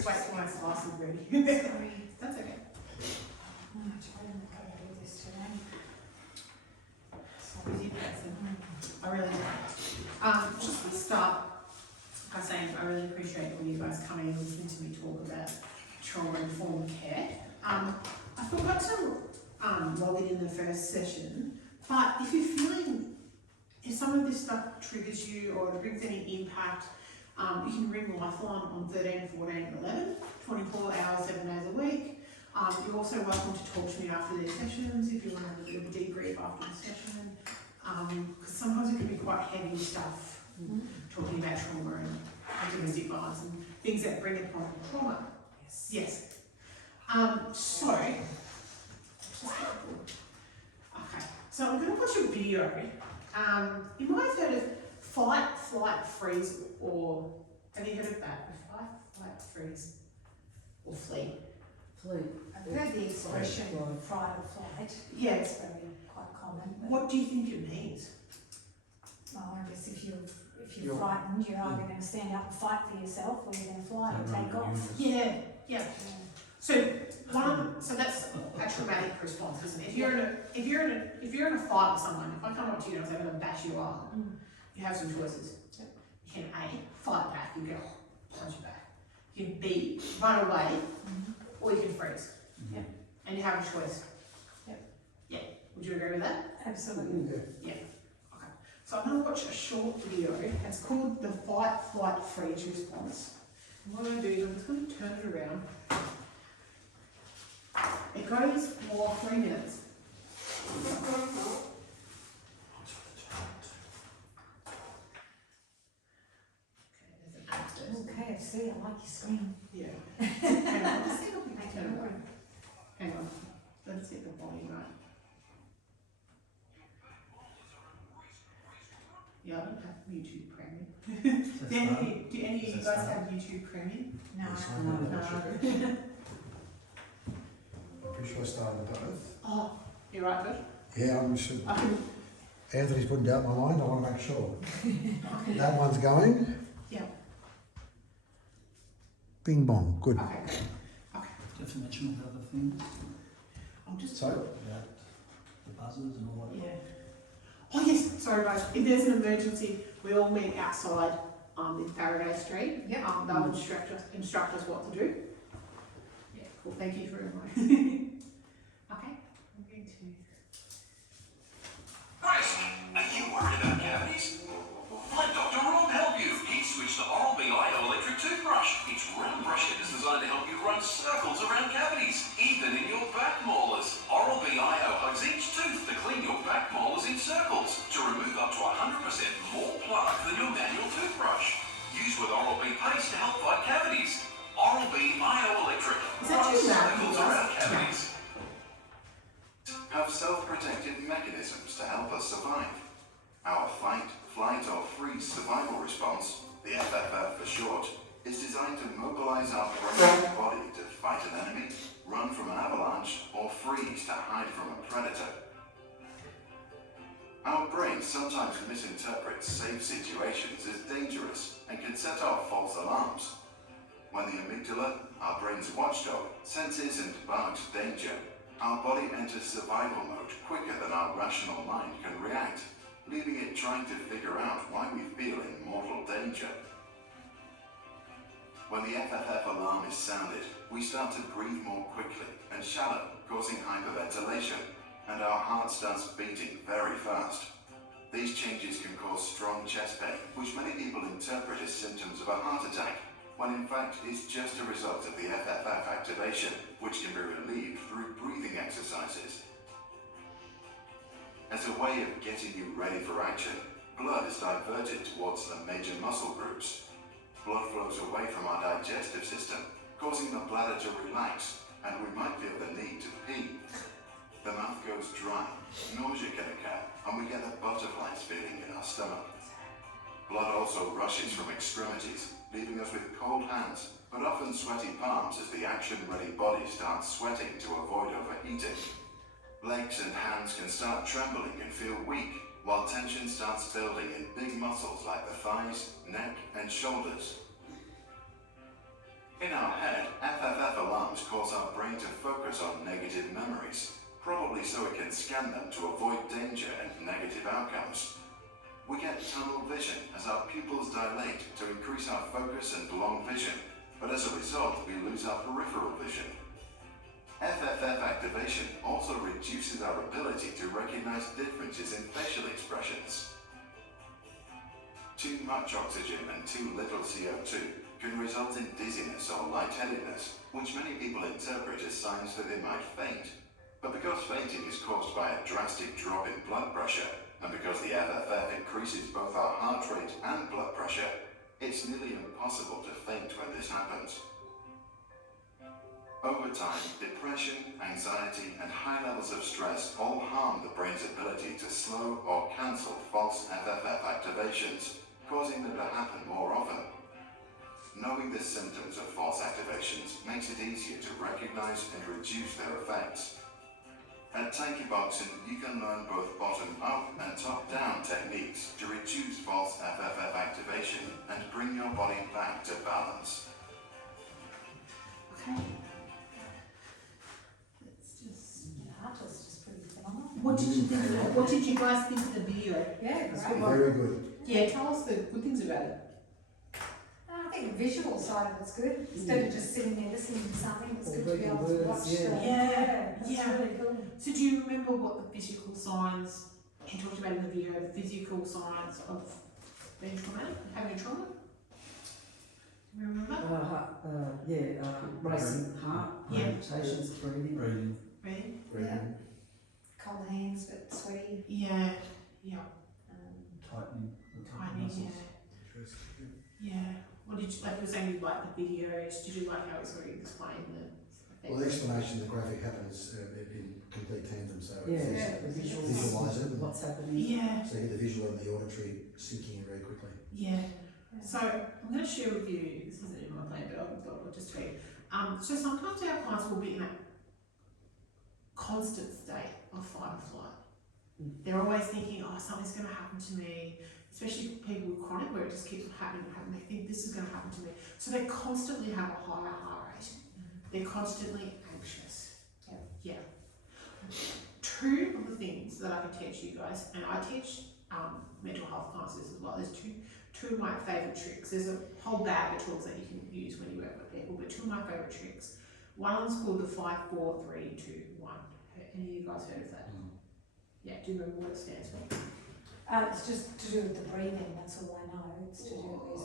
Just wait till my slice is ready. Sorry. That's okay. Oh, I don't know how to do this today. So busy person. I really do. Just to start by saying I really appreciate all you guys coming and listening to me talk about trauma-informed care. I forgot to log it in the first session, but if you're feeling, if some of this stuff triggers you or it brings any impact, you can ring Lifeline on 13, 14 and 11, 24 hours, 7 days a week. You're also welcome to talk to me after their sessions if you want to have a bit of a debrief after the session, because sometimes it can be quite heavy stuff, talking about trauma and domestic violence and things that bring upon trauma. Yes. Okay, so I'm going to watch a video. You might have heard of fight, flight, freeze, or have you heard of that? Fight, flight, freeze, or flee? Flee. I've heard the expression fight or flight. Yeah. It's very quite common. But, What do you think it means? well, I guess if you're frightened, you're either going to stand up and fight for yourself, or you're going to fly and take off. Yeah, yeah. So so that's a traumatic response, isn't it? If you're in a fight with someone, if I come up to you and I say I'm going to bash you up, you have some choices. You can A, fight back, you go punch back. You can B, run away, or you can freeze. Yeah. And you have a choice. Yeah. Would you agree with that? Absolutely. Yeah. Okay. So I'm going to watch a short video. It's called the fight, flight, freeze response. And what I'm going to do is I'm just going to turn it around. It goes for 3 minutes. Oh, KFC, I like your screen. Yeah. Hang on, let's see if we can turn it around. Hang on. Let's get the volume right. Yeah, I don't have YouTube Premium. Do any of you guys have YouTube Premium? No. No. Pretty sure I started both. Oh, you're right, good. Yeah, I'm sure. I can, Anthony's putting doubt in my mind. I want to make sure. I can, That one's going. yeah. Bing bong. Good. Okay, good. Okay. Do you have to mention all the other things I'm just. So, about the buzzers and all that? Yeah. Oh yes, sorry guys. If there's an emergency, we all meet outside in Faraday Street. Yep. They'll instruct us what to do. Yeah, cool. Thank you for reminding. Okay. I'm going to. Chris, are you worried about cavities? Let Dr. Rob help you. He switched to Oral-B IO electric toothbrush. Its round brush head is designed to help you run circles around cavities, even in your back molars. Oral-B IO hugs each tooth to clean your back molars in circles to remove up to 100% more plaque than your manual toothbrush. Use with Oral-B paste to help fight cavities. Oral-B IO electric. Is that Run too loud? circles around cavities. Have self-protective mechanisms to help us survive. Our fight, flight or freeze survival response, the FFF for short, is designed to mobilize our brain body to fight an enemy, run from an avalanche, or freeze to hide from a predator. Our brain sometimes misinterprets safe situations as dangerous and can set off false alarms. When the amygdala, our brain's watchdog, senses and barks danger, our body enters survival mode quicker than our rational mind can react, leaving it trying to figure out why we feel in mortal danger. When the FFF alarm is sounded, we start to breathe more quickly and shallow, causing hyperventilation, and our heart starts beating very fast. These changes can cause strong chest pain, which many people interpret as symptoms of a heart attack, when in fact it's just a result of the FFF activation, which can be relieved through breathing exercises. As a way of getting you ready for action, blood is diverted towards the major muscle groups. Blood flows away from our digestive system, causing the bladder to relax, and we might feel the need to pee. The mouth goes dry, nausea can occur, and we get the butterflies feeling in our stomach. Blood also rushes from extremities, leaving us with cold hands, but often sweaty palms as the action-ready body starts sweating to avoid overheating. Legs and hands can start trembling and feel weak, while tension starts building in big muscles like the thighs, neck, and shoulders. In our head, FFF alarms cause our brain to focus on negative memories, probably so it can scan them to avoid danger and negative outcomes. We get tunnel vision as our pupils dilate to increase our focus and long vision, but as a result, we lose our peripheral vision. FFF activation also reduces our ability to recognize differences in facial expressions. Too much oxygen and too little CO2 can result in dizziness or lightheadedness, which many people interpret as signs that they might faint. But because fainting is caused by a drastic drop in blood pressure, and because the FFF increases both our heart rate and blood pressure, it's nearly impossible to faint when this happens. Over time, depression, anxiety, and high levels of stress all harm the brain's ability to slow or cancel false FFF activations, causing them to happen more often. Knowing the symptoms of false activations makes it easier to recognize and reduce their effects. At Tanky Boxing, you can learn both bottom-up and top-down techniques to reduce false FFF activation and bring your body back to balance. Okay. Let's just. The art is just pretty phenomenal. What did you think? What did you guys think of the video? Yeah, great. Very good. Yeah, tell us the good things about it. I think the visual side of it's good. Instead of just sitting there listening to something, it's Or good to be reading able to words, watch. yeah. That's Yeah. really good. So do you remember what the physical signs he talked about in the video? The physical signs of being traumatic, having a trauma. Do you remember? Racing heart, Yeah. palpitations, breathing. Breathing. Really? Yeah. Cold hands, but sweaty. Yeah. Yeah. Tightening. The Tightening. muscles. Yeah. Yeah. What did you like? You were saying you liked the videos. Did you like how it sort of explained the? Well, the explanation, the graphic happens in complete tandem, so Yeah, it's the visuals, visualise it, and what's happening. Yeah. so you get the visual and the auditory sinking in very quickly. Yeah. Yeah. So I'm going to share with you. This isn't in my plan, but I'll just tell you. So sometimes our clients will be in that constant state of fight or flight. They're always thinking, oh, something's going to happen to me. Especially people with chronic, where it just keeps happening and happening. They think this is going to happen to me. So they constantly have a higher heart rate. They're constantly anxious. Yeah. Two of the things that I can teach you guys, and I teach mental health classes as well. There's two of my favourite tricks. There's a whole bag of tools that you can use when you work with people, but two of my favourite tricks. One of them's called the 5, 4, 3, 2, 1. Any of you guys heard of that? Yeah, do you remember what it stands for? It's just to do with the breathing, that's all I know. It's to do with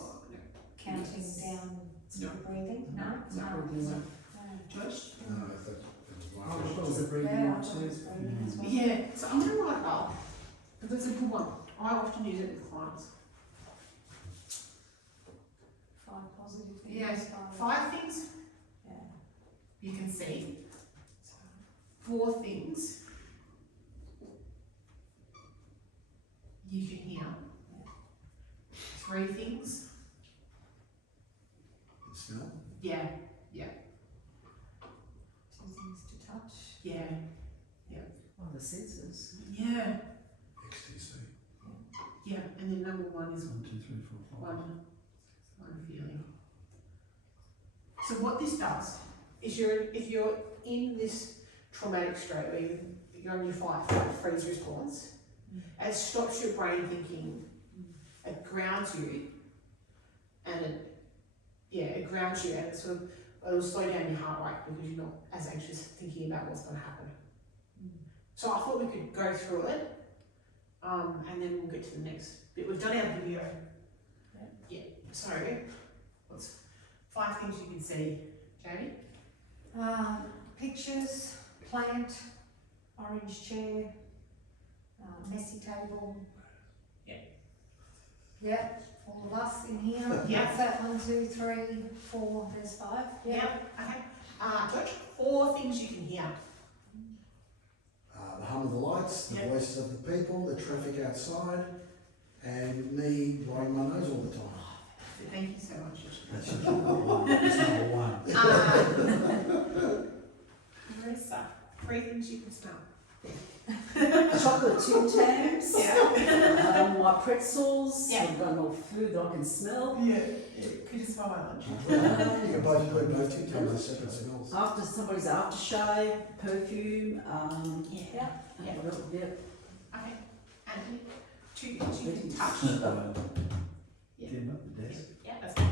counting down No. the breathing. No? It's not No. breathing. No. Josh? No, that's my Oh, question. what was the breathing Yeah, I one thought it was too? breathing as well. Yeah, so I'm going to write up, because it's a good one. I often use it with clients. 5 positive things. Yes. 5. 5 things Yeah. you can see, 4 things you can hear, 3 things, Smell? yeah, 2 things to touch. yeah, Oh, the senses. yeah, XTC. yeah, and then number 1 is 1, 2, 3, 4, 5. one feeling. So what this does is if you're in this traumatic state where you're on your fight, freeze response, it stops your brain thinking, it grounds you, and it grounds you, and it'll slow down your heart rate because you're not as anxious thinking about what's going to happen. So I thought we could go through it, and then we'll get to the next bit. We've done our video. Yeah. So, what's 5 things you can see, Jamie? Pictures, plant, orange chair, messy table. Yeah. Yeah, all of us in here. Yeah. What's that? 1, 2, 3, 4, there's 5. Okay. George, 4 things you can hear. The hum of the lights, the Yeah. voices of the people, the traffic outside, and me blowing my nose all the time. Thank you so much, Josh. That's just number 1. That's number 1. Marissa, 3 things you can smell. Chocolate Tim Tams. Yeah. My pretzels. Yeah. I've got more food that I can smell. Yeah. Could you smell silent. You can both include both Tim Tams as separate smells. After somebody's aftershave, perfume, Yeah. Yeah. Yep. Okay, and two can touch. Yeah. Dim up the desk Yeah, that's good.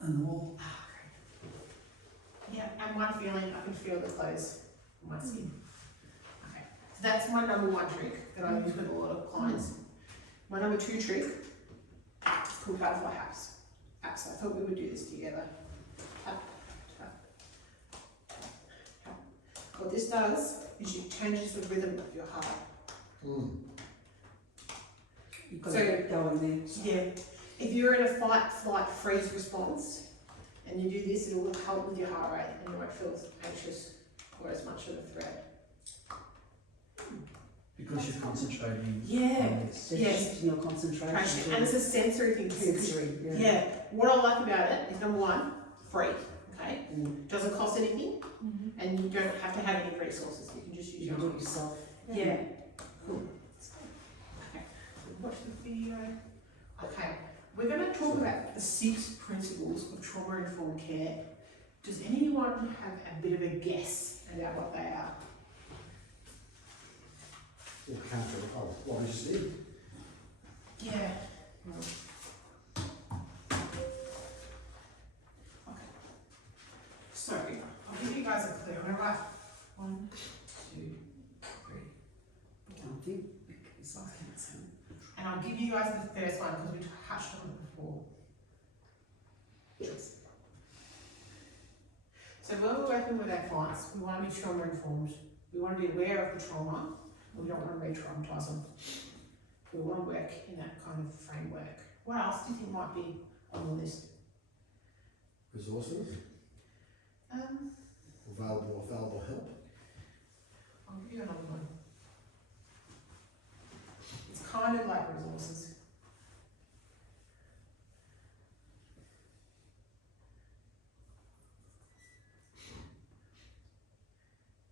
and the wall. Yeah, and one feeling, I can feel the clothes on my skin. Okay, so that's my number one trick that I use with a lot of clients. My number two trick is called butterfly haps. So I thought we would do this together. Tap, tap, tap. What this does is it changes the rhythm of your heart. Mm. You've got So- to get going there. Yeah. If you're in a fight, flight, freeze response, and you do this, it will help with your heart rate and you won't feel anxious or as much of a threat. Because you're concentrating Yeah. on this. So Yes. shifting your concentration. And it's a sensory thing too. sensory, yeah. Yeah. What I like about it is number one, free. Okay. Mm. Doesn't cost anything, Mm-hmm. and you don't have to have any resources. You can just use You your can do it arms. yourself. Yeah. Cool. Okay. Watch the video. Okay. We're going to talk about the 6 principles of trauma-informed care. Does anyone have a bit of a guess about what they are? You can't do it. Oh, what we just did. Yeah. Okay. So, I'll give you guys a clue. I'm going to write 1, 2, 3. I can't think because I can't say. And I'll give you guys the first one because we touched on it before. So when we're working with our clients, we want to be trauma informed. We want to be aware of the trauma, but we don't want to re-traumatize them. We want to work in that kind of framework. What else do you think might be on the list? Resources, available help. I'll give you another one. It's kind of like resources.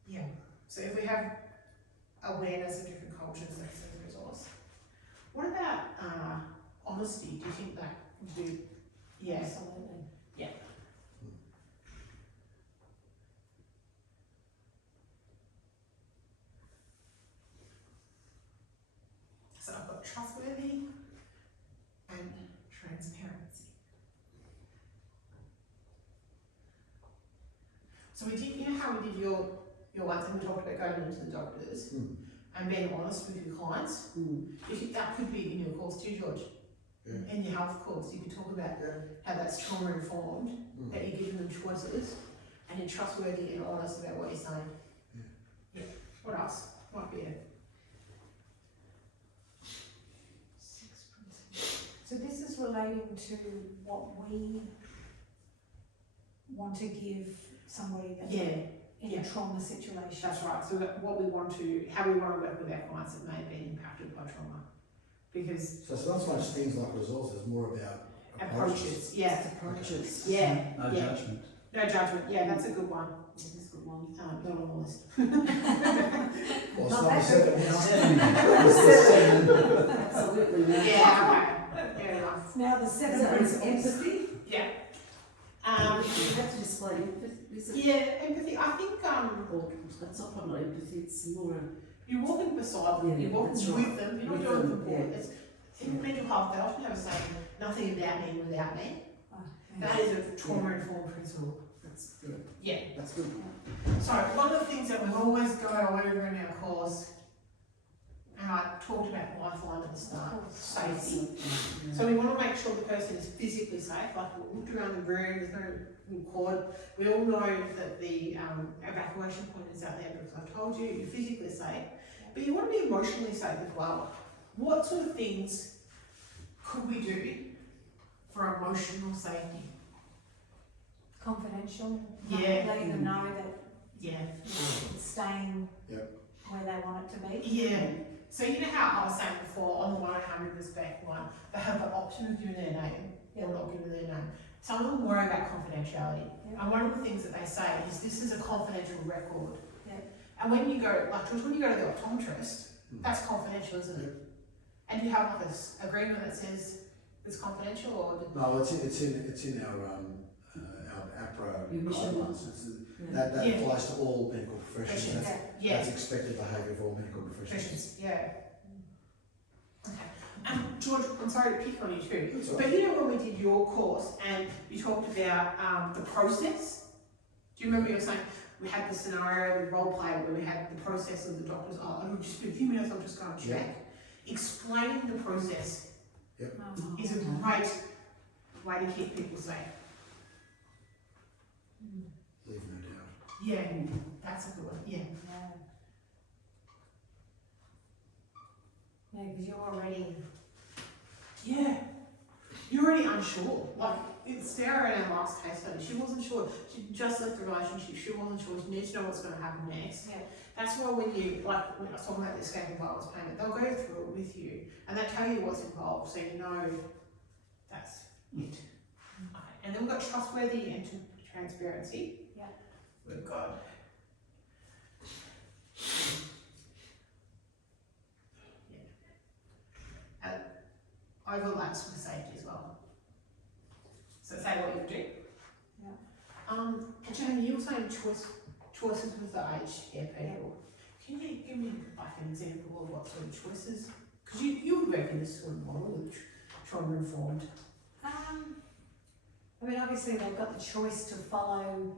Yeah. So if we have awareness of different cultures, that's a resource. What about honesty? Do you think that would be? Yeah. Absolutely. So I've got trustworthy and transparency. So we did, you know how we did your ones and we talked about going into the doctors and being honest with your clients? Mm. You think that could be in your course too, George? Yeah. In your health course, you could talk about how that's trauma informed, that you're giving them choices and you're trustworthy and honest about what you're saying. Yeah. What else? Might be it. So this is relating to what we want to give somebody that's Yeah. in Yeah. a trauma situation. That's right. So that what we want to, how we want to work with our clients that may have been impacted by trauma, because So it's not so much things like resources, more about approaches. Yeah. Approaches. Yeah. No Yeah. judgment. No judgment. Yeah, that's a good one. That's a good one. Not on the list. Well, it's Not number that 7 now. It's the 7. Absolutely. No. Yeah. Okay. Fair enough. Now the So 7 it's principles. empathy. Yeah. You have to display empathy. Is it? Yeah. Empathy. I think Or that's not probably empathy. It's more. you're walking beside them. Yeah, You're walking that's with right. them. You're not With doing them, them. yeah. It's in mental health. They often have a saying, "Nothing about me without me." Oh, That is a trauma-informed principle. That's good. Yeah. That's good. So one of the things that we always go over in our course, and I talked about lifeline at the start, safety. So we want to make sure the person is physically safe. Like we looked around the room, there's no cord. We all know that the evacuation point is out there because I've told you you're physically safe, but you want to be emotionally safe as well. What sort of things could we do for emotional safety? Confidential. Yeah. Letting them know that Yeah. it's staying Yep. where they want it to be. Yeah. So you know how I was saying before on the 1-800 respect one, they have the option of giving their name or not giving their name. Some of them worry about confidentiality. Yeah. And one of the things that they say is this is a confidential record. Yeah. And when you go, like when you go to the optometrist, that's confidential, isn't it? And you have like this agreement that says It's confidential or? No, it's in our APRA Your mission. guidelines. Yeah. That Yeah. applies to all medical professions. Professions, That's, yeah, that's expected behaviour of all medical professions. professions, yeah. Okay. George, I'm sorry to pick on you too, That's all but right. you know when we did your course and you talked about the process? Do you remember you were saying we had the scenario with role play where we had the process of the doctors, oh, it'll just be a few minutes, I'll just go and check. Explaining the process is a great way to keep people safe. Leave no doubt. Yeah, that's a good one, yeah. Yeah, because you're already, Yeah. You're already unsure. Like, it's Sarah in our last case study, she wasn't sure. She just left the relationship, she wasn't sure, she needs to know what's going to happen next. yeah, That's why when you, like, when I was talking about the escape and violence payment, they'll go through it with you and they'll tell you what's involved, so you know that's it. Okay. And then we've got trustworthy and transparency. Yeah. We've got. Yeah. Overlaps with safety as well. So say what you do. yeah. Jamie, you were saying choices with the aged care people. Can you give me like an example of what sort of choices? Because you would work in this sort of model with trauma informed. I mean, obviously they've got the choice to follow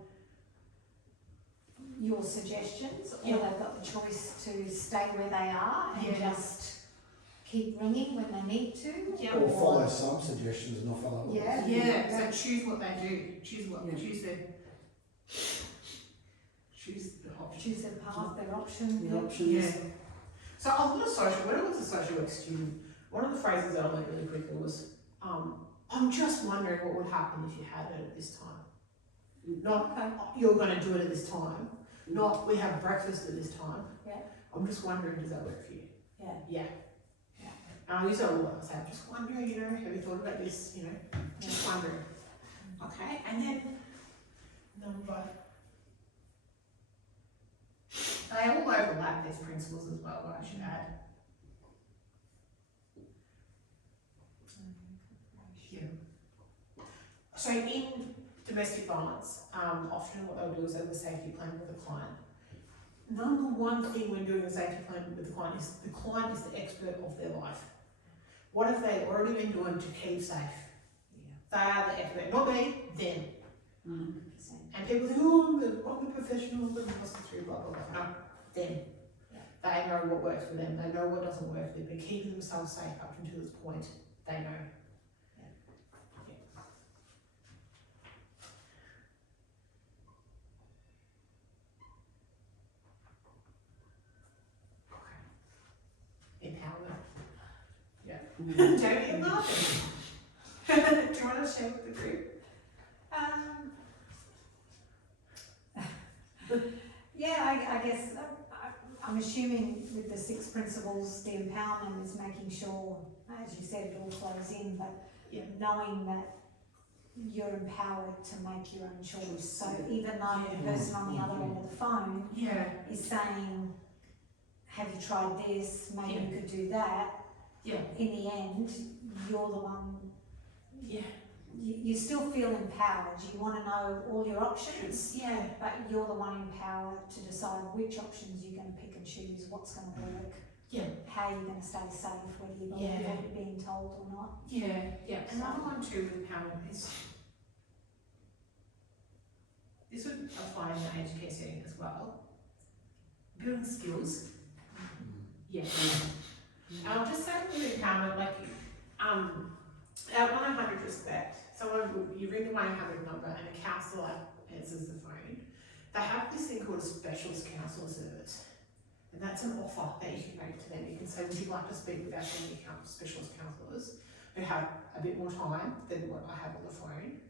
your suggestions, or Yeah. they've got the choice to stay where they are and Yeah. just keep ringing when they need to. Yeah. Or follow some suggestions and not follow others. Yeah. Yeah, so choose what they do. Choose what Yeah. choose their choose the option. Choose their path, their option. The options. Yeah. So I was a social, when I was a social work student, one of the phrases that I learned really quickly was, I'm just wondering what would happen if you had it at this time. Not, you're going to do it at this time. Not, we have breakfast at this time. Yeah. I'm just wondering, does that work for you? Yeah. Yeah. Yeah. And I use it a lot. I say, I'm just wondering, you know, have you thought about this? You know, just wondering. Okay, and then number. They all overlap these principles as well, I should add. Yeah. So in domestic violence, often what they'll do is they have a safety plan with the client. Number one thing when doing a safety plan with the client is the expert of their life. What have they already been doing to keep safe? They are the expert, not me, them. 100%. And people think, oh, I'm the professional, I'm the hospital, blah, blah, blah. No, them. Yeah. They know what works for them, they know what doesn't work, they've been keeping themselves safe up until this point, they know. Empowerment. Yeah. Jamie, you're laughing. Do you want to share with the group? Yeah, I guess I'm assuming with the 6 principles, the empowerment is making sure, as you said, it all flows in, but Yeah. knowing that you're empowered to make your own choice. So even though the Yeah. person on the other end of the phone Yeah. is saying, have you tried this, maybe Yeah. you could do that, Yeah. in the end, you're the one, Yeah. you still feel empowered. You want to know all your options, Yeah. but you're the one empowered to decide which options you're going to pick and choose, what's going to work, Yeah. how you're going to stay safe, whether you believe Yeah. what you're being told or not. Yeah. Yeah. Another one too with empowerment is this would apply in the aged care setting as well. Building skills. Yeah. And I'll just say with empowerment, like, at 1-800 Respect, you ring the 1-800 number and a counsellor answers the phone. They have this thing called a specialist counsellor service. And that's an offer that you can make to them. You can say, would you like to speak with our senior specialist counsellors who have a bit more time than what I have on the phone?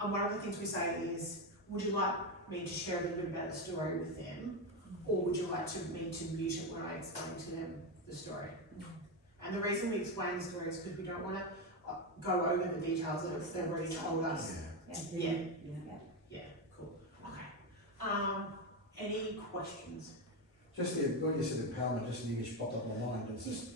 And one of the things we say is, would you like me to share a little bit about the story with them? Or would you like me to mute it when I explain to them the story? And the reason we explain the story is because we don't want to go over the details that they've already told us. Yeah. Yeah, cool. Okay. Any questions? Just when you said empowerment, just an image popped up in my mind. It's just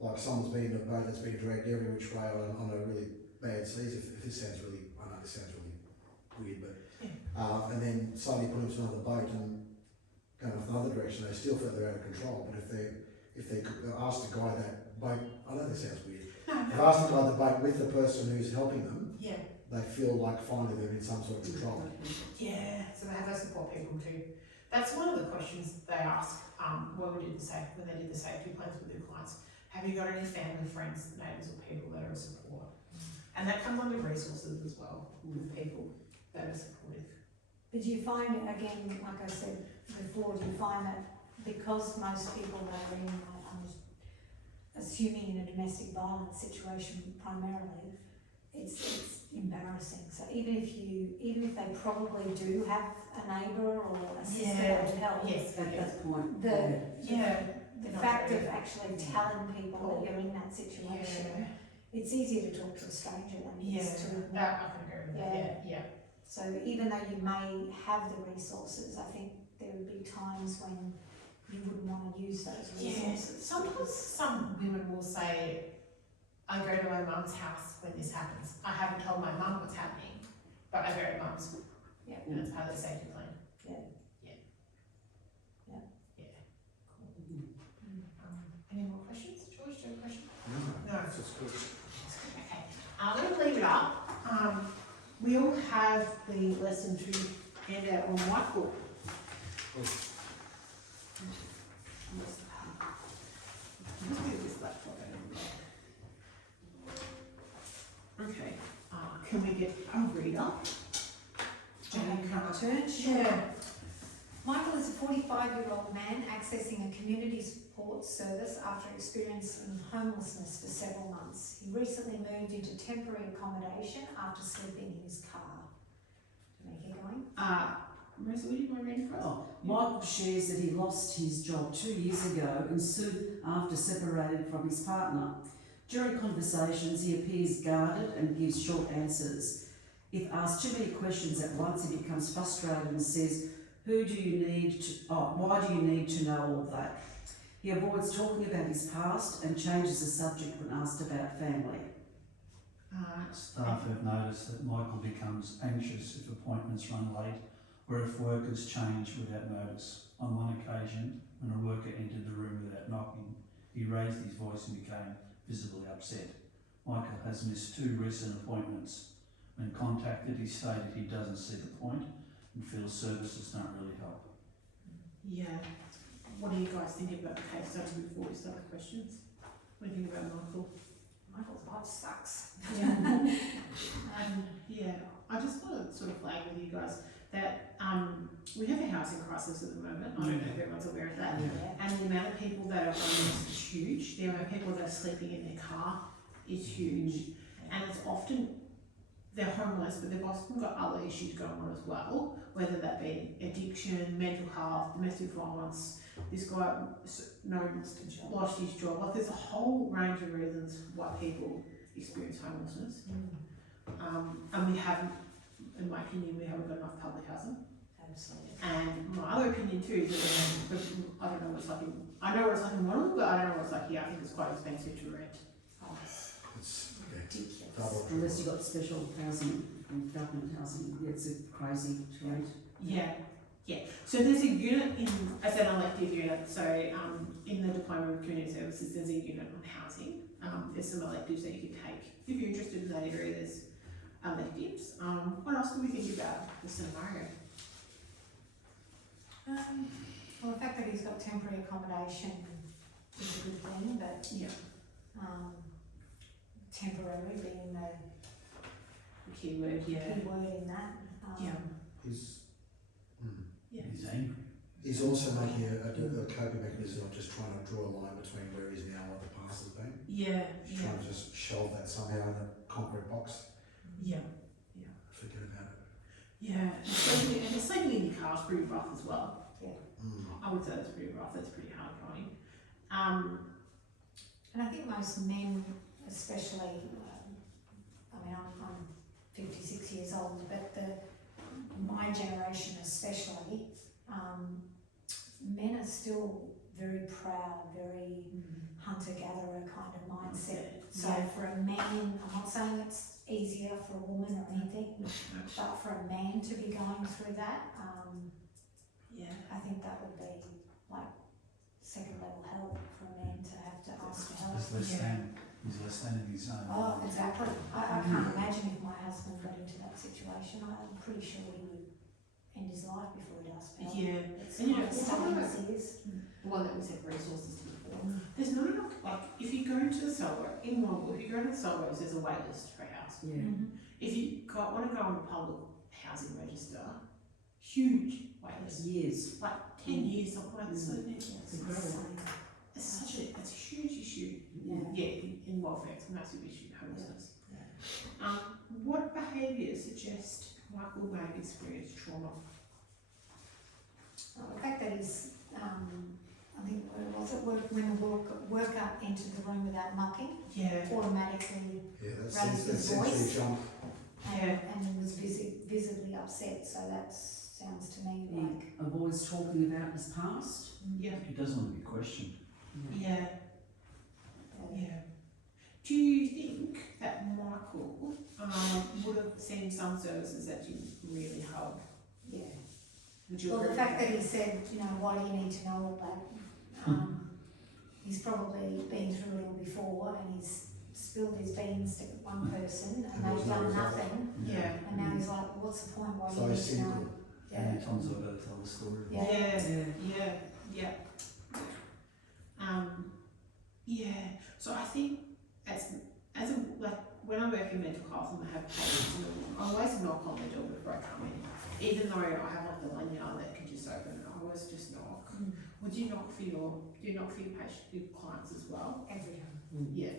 like someone's been in a boat that's been dragged every which way on a really bad seas, if this sounds really, I know this sounds really weird, but, and then suddenly put them to another boat and going off another direction, they still feel they're out of control, but if they're asked to guide that boat, I know this sounds weird, if they're asked to guide the boat with the person who's helping them, Yeah, they feel like finally they're in some sort of control. yeah, so they have those support people too. That's one of the questions they ask, when they did the safety plans with their clients. Have you got any family, friends, neighbours or people that are a support? And that comes under resources as well, with people that are supportive. But do you find, again, like I said before, do you find that because most people that are in, I'm assuming in a domestic violence situation primarily, it's embarrassing. So even if they probably do have a neighbour or a sister that would help, Yes, At that point, the fact of actually telling people that you're in that situation, it's easier to talk to a stranger than it is to admit. that I can agree with that, yeah. So even though you may have the resources, I think there would be times when you wouldn't want to use those Yes, resources. sometimes some women will say, I go to my mum's house when this happens. I haven't told my mum what's happening, but I go to mum's. Yeah. And it's part of the safety plan. Yeah. Yeah. Yeah. Yeah. Cool. Any more questions? George, do you have a question? No, No. it's just good. Okay, I'm going to leave it up. We all have the lesson to hand out on whiteboard. Let's do this laptop over there. Okay, can we get a reader? Jane, come turn. Yeah. Michael is a 45-year-old man accessing a community support service after experiencing homelessness for several months. He recently moved into temporary accommodation after sleeping in his car. Do you want to keep going? Marissa, would you mind reading for us? Oh, Michael shares that he lost his job 2 years ago and soon after separated from his partner. During conversations, he appears guarded and gives short answers. If asked too many questions at once, he becomes frustrated and says, why do you need to know all that? He avoids talking about his past and changes the subject when asked about family. Staff have noticed that Michael becomes anxious if appointments run late or if workers change without notice. On one occasion, when a worker entered the room without knocking, he raised his voice and became visibly upset. Michael has missed 2 recent appointments. When contacted, he stated he doesn't see the point and feels services don't really help. Yeah. What do you guys think about the case study before we start the questions? What do you think about Michael? Michael's life sucks. Yeah. Yeah, I just want to sort of flag with you guys that we have a housing crisis at the moment. I don't know if everyone's aware of that. Yeah. And the amount of people that are homeless is huge. The amount of people that are sleeping in their car is huge. And it's often, they're homeless, but they've often got other issues going on as well, whether that be addiction, mental health, domestic violence. This guy lost his job. Like there's a whole range of reasons why people experience homelessness. And we haven't, in my opinion, we haven't got enough public housing. Absolutely. And my other opinion too is that I don't know what it's like I know what it's like in Wonnell, but I don't know what it's like here. I think it's quite expensive to rent. Oh, it's It's ridiculous. double. Unless you've got special housing and government housing, it's crazy to rent. Yeah, yeah. So there's a unit as an elective unit. So in the Diploma of Community Services, there's a unit on housing. There's some electives that you can take. If you're interested in that area, there's electives. What else do we think about the scenario? Well, the fact that he's got temporary accommodation is a good thing, but Yeah. temporary being the Key word, yeah. key word in that. Yeah. He's He's angry. He's also making a coping mechanism of just trying to draw a line between where he is now and what the past has been. Yeah, He's trying to just shelve that somehow in a concrete box. yeah, Forget about it. yeah. And sleeping in your car is pretty rough as well. Mm. I would say that's pretty rough. That's pretty hard going. And I think most men, especially, I mean, I'm 56 years old, but my generation especially, men are still very proud, very hunter-gatherer kind of mindset. So Yeah. for a man, I'm not saying it's easier for a woman or anything, but for a man to be going through that, Yeah. I think that would be like second level help for a man to have to ask for help. There's less Yeah. than, he's less than in his own. Oh, exactly. I can't imagine if my husband got into that situation. I'm pretty sure he would end his life before he'd ask for help. Yeah. It's And you know, quite it's stubborn not as he is. The one that we said resources to before. There's not enough, like, if you go to the Selway, in Womble, if you go to the Selways, there's a wait list for a house. Yeah. Mhm. If you want to go on the public housing register, huge wait list. Years. Like 10 years, something like this, isn't it? It's incredible. insane. It's a huge issue. Yeah. In welfare, it's a massive issue, homelessness. Yeah. What behaviours suggest Michael may have experienced trauma? Well, the fact that he's, I think, when the worker entered the room without knocking, Yeah. automatically, Yeah, that's Raised his sensory voice. jump. and he was visibly upset, so that sounds to me like, He avoids talking about his past. Yeah. He doesn't want to be questioned. Yeah. Yeah. Do you think that Michael would have seen some services that you really hug? yeah. Would you Well, the agree fact with that he said, you know, why do you need to know all that? He's probably been through it all before and he's spilled his beans to one person and And there was they've no done result. nothing. Yeah. And now he's like, what's the point? Why do So you need he's to know? cynical. How many times I've got to tell the story? Yeah. Yeah. Yeah. Yeah. So I think as a, like, when I work in mental health and I have patients, I always knock on the door before I come in. Even though I have like the lanyard that can just open, I always just knock. Mm. Would you knock for your patient, your clients as well? Every time. Yeah.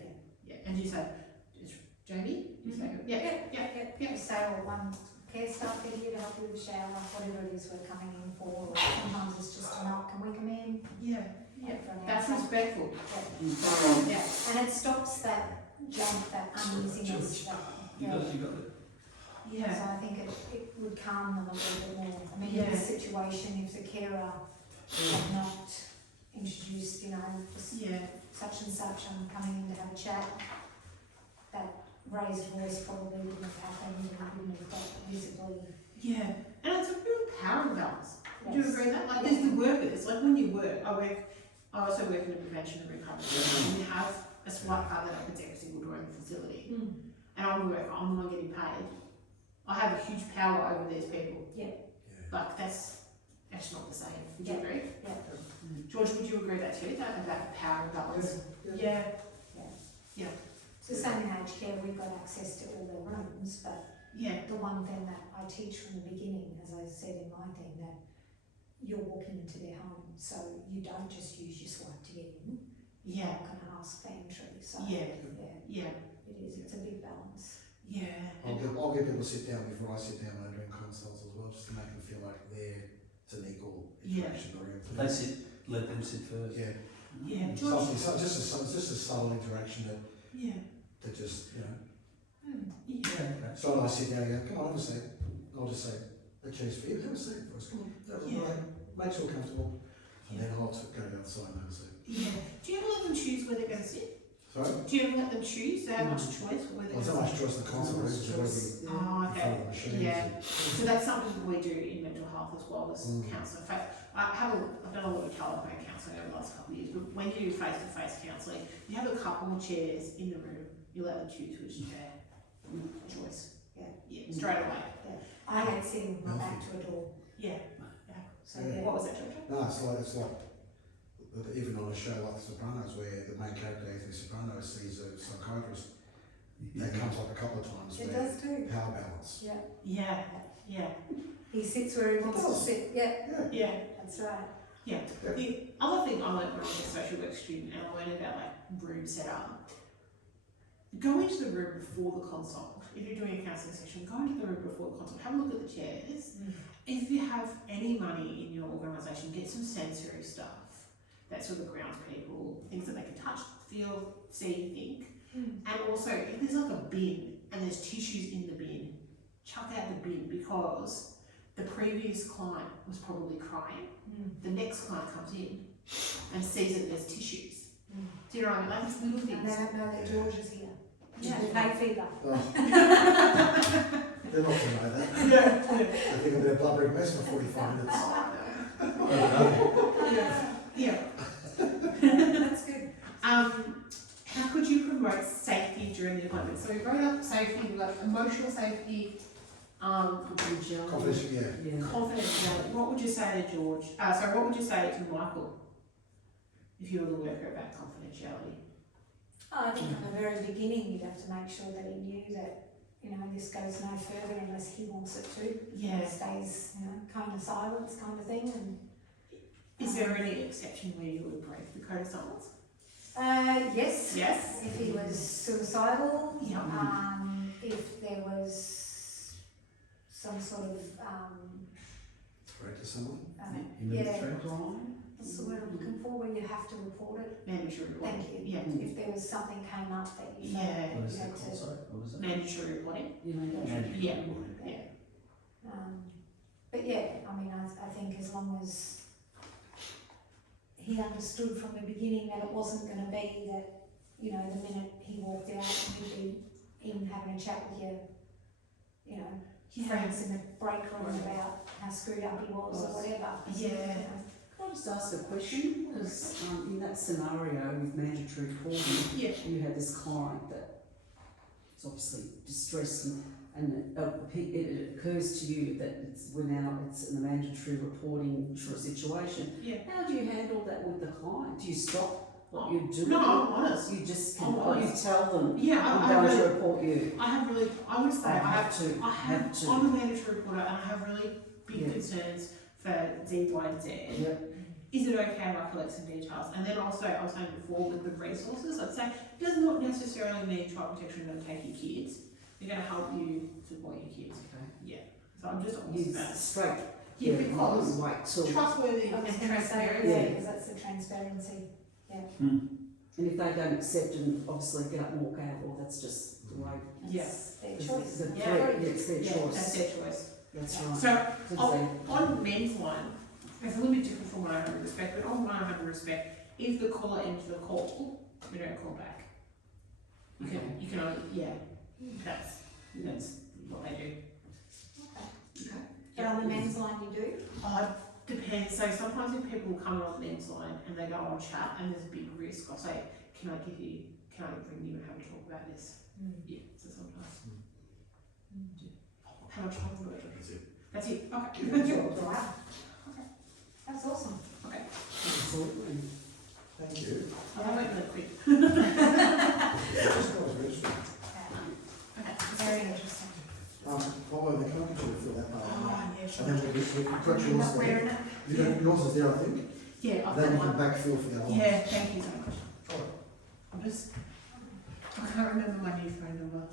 Yeah. And you say, Jamie? You say, yeah. You say, well, one care staff get here to help you with the shower, whatever it is we're coming in for, or sometimes it's just a knock, can we come in? Yeah. Wait for an That's answer. respectful. Yeah. Yeah. And it stops that jump, that uneasiness, that, You got it. So Yeah. I think it would calm them a little bit more. I mean, Yeah. in this situation, if the carer had not introduced, you know, just Yeah. such and such, I'm coming in to have a chat, that raised voice probably wouldn't have happened and it wouldn't have got visibly. Yeah. And it's a real power imbalance. Do you Yes. agree with that? Like, there's the workers, like when you work, I also work in a prevention and recovery, and you have a SWAT car that opens every single door in the facility. And I'm the worker, I'm the one getting paid. I have a huge power over these people. Yeah. Like, that's not the same. Would you Yeah. agree? Yeah. George, would you agree with that too, that about the power imbalance? Yeah. Yeah. It's the same in aged care, we've got access to all their rooms, but Yeah. the one thing that I teach from the beginning, as I said in my thing, that you're walking into their home, so you don't just use your swipe to get in. You're Yeah. not going to ask for entry, so Yeah. yeah, Yeah. it is. It's a big balance. Yeah. I'll get people to sit down before I sit down when I'm doing consults as well, just to make them feel like it's an equal interaction in the room. They sit, let them sit first. Yeah. Yeah. George. Just a subtle interaction Yeah. that just, you know. Yeah. So when I sit down and go, come on, have a seat. I'll just say, the chair's for you, have a seat for us, come on. That was Yeah. right. Make sure comfortable. And then I'll go outside and have a seat. Yeah. Do you ever let them choose where they're going to sit? Sorry? Do you ever let them choose? They have much choice for where they're There's going so to much sit? choice in the console rooms, just working Oh, in okay. front of the machines. Yeah. So that's something that we do in mental health as well as Mm. counselling. In fact, I've done a lot of telephone counselling over the last couple of years, but when you do face-to-face counselling, you have a couple of chairs in the room, you let them choose which chair. Choice. Yeah. Yeah, straight away. I hate sitting with my back to a door, Yeah. so Yeah. What was that, Georgia? No, it's like even on a show like The Sopranos, where the main character Anthony Soprano sees a psychiatrist, that comes up a couple of times. it where does too. Power balance. Yeah, Yeah. Yeah. he sits where he wants to does. sit. Yeah, Yeah. Yeah. that's right. Yeah. The other thing I learned when I was a social work student and I learned about like room setup, go into the room before the consult. If you're doing a counselling session, go into the room before the consult, have a look at the chairs. If you have any money in your organisation, get some sensory stuff. That sort of grounds people, things that they can touch, feel, see, think. And also, if there's like a bin and there's tissues in the bin, chuck out the bin because the previous client was probably crying. The next client comes in and sees that there's tissues Do you know what I mean? Like just little And they things. don't know that George is here. Yeah. With hay fever. Oh. They're not going to know that. Yeah. They think I've been a blubbering mess for 45 minutes. Yeah. That's good. How could you promote safety during the appointment? So we've got up safety, we've got emotional safety, Confidentiality. Confidential, yeah. Yeah. confidentiality. What would you say to George? What would you say to Michael if you were the worker about confidentiality? I think from the very beginning, you'd have to make sure that he knew that, you know, this goes no further unless he wants it to. Yeah. It stays, you know, kind of silence kind of thing. And Is there any exception where you would break the code of silence? yes. Yes. If he was suicidal, Yeah. if there was some sort of, Threat to someone. yeah, Crime. what's the word I'm looking for, where you have to report it? Mandatory reporting. Thank you. Yeah. If there was something came up that you felt Yeah. What is you that had called, to, sorry? What is it? Mandatory reporting. You know, Mandatory Yeah. reporting. Yeah. but yeah, I mean, I think as long as he understood from the beginning that it wasn't gonna be that, you know, the minute he walked out, he'd be in having a chat with your, you know, friends in the break room about how screwed up he was or whatever. Yeah. You know. Can I just ask a question? Because in that scenario with mandatory reporting, Yeah. you had this client that is obviously distressed and it occurs to you that it's in a mandatory reporting for a situation. Yeah. How do you handle that with the client? Do you stop what you're doing? No, I'm honest. You just I'm can honest. tell them, Yeah, I'm going to report you. I would say I have to. I'm a mandatory reporter and I have really big Yeah. concerns for Z, Y, and Z. Yep. Is it okay if I collect some details? And then also, I was saying before with the resources, I'd say it does not necessarily mean child protection is going to take your kids. They're going to help you support your kids. Okay. So I'm just honest You about it. straight. Yeah, because wait till. trustworthy I was and gonna say, transparency. yeah, because that's the transparency. And if they don't accept and obviously get up and walk out, well, that's just the way. Yes. Their It's choice. the- Yeah. It's their Yeah, choice. that's their choice. That's right. So Because on men's line, it's a little bit different from 100 respect, but on 100 respect, if the caller ends the call, we don't call back. You can only, that's what they do. Okay. But on the men's line you do? Oh, it depends. So sometimes if people come on the men's line and they go on chat and there's a big risk, I'll say, can I ring you and have a talk about this? Yeah, so sometimes. How much time do I have? That's it. That's it, okay. Wow. Okay. That's awesome. Okay, Absolutely. Thank you. I'll wait really quick. Just got us registered. Okay. Very interesting. Follow the country to fill that part. Oh, yeah, sure. And then we got You're yours not there. wearing it? Yours is there, I think. Yeah, I've Then got you can one. backfill for the other one. Yeah, thank you so much. I can't remember my new phone number.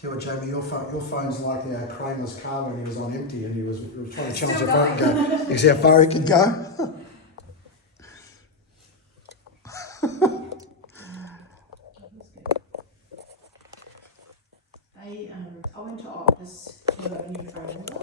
Tell you what, Jamie, your phone's like our Kramer's car when he was on empty and he was trying to charge Still the phone. Go, you see how far he can go? I went to Optus to get a new phone number.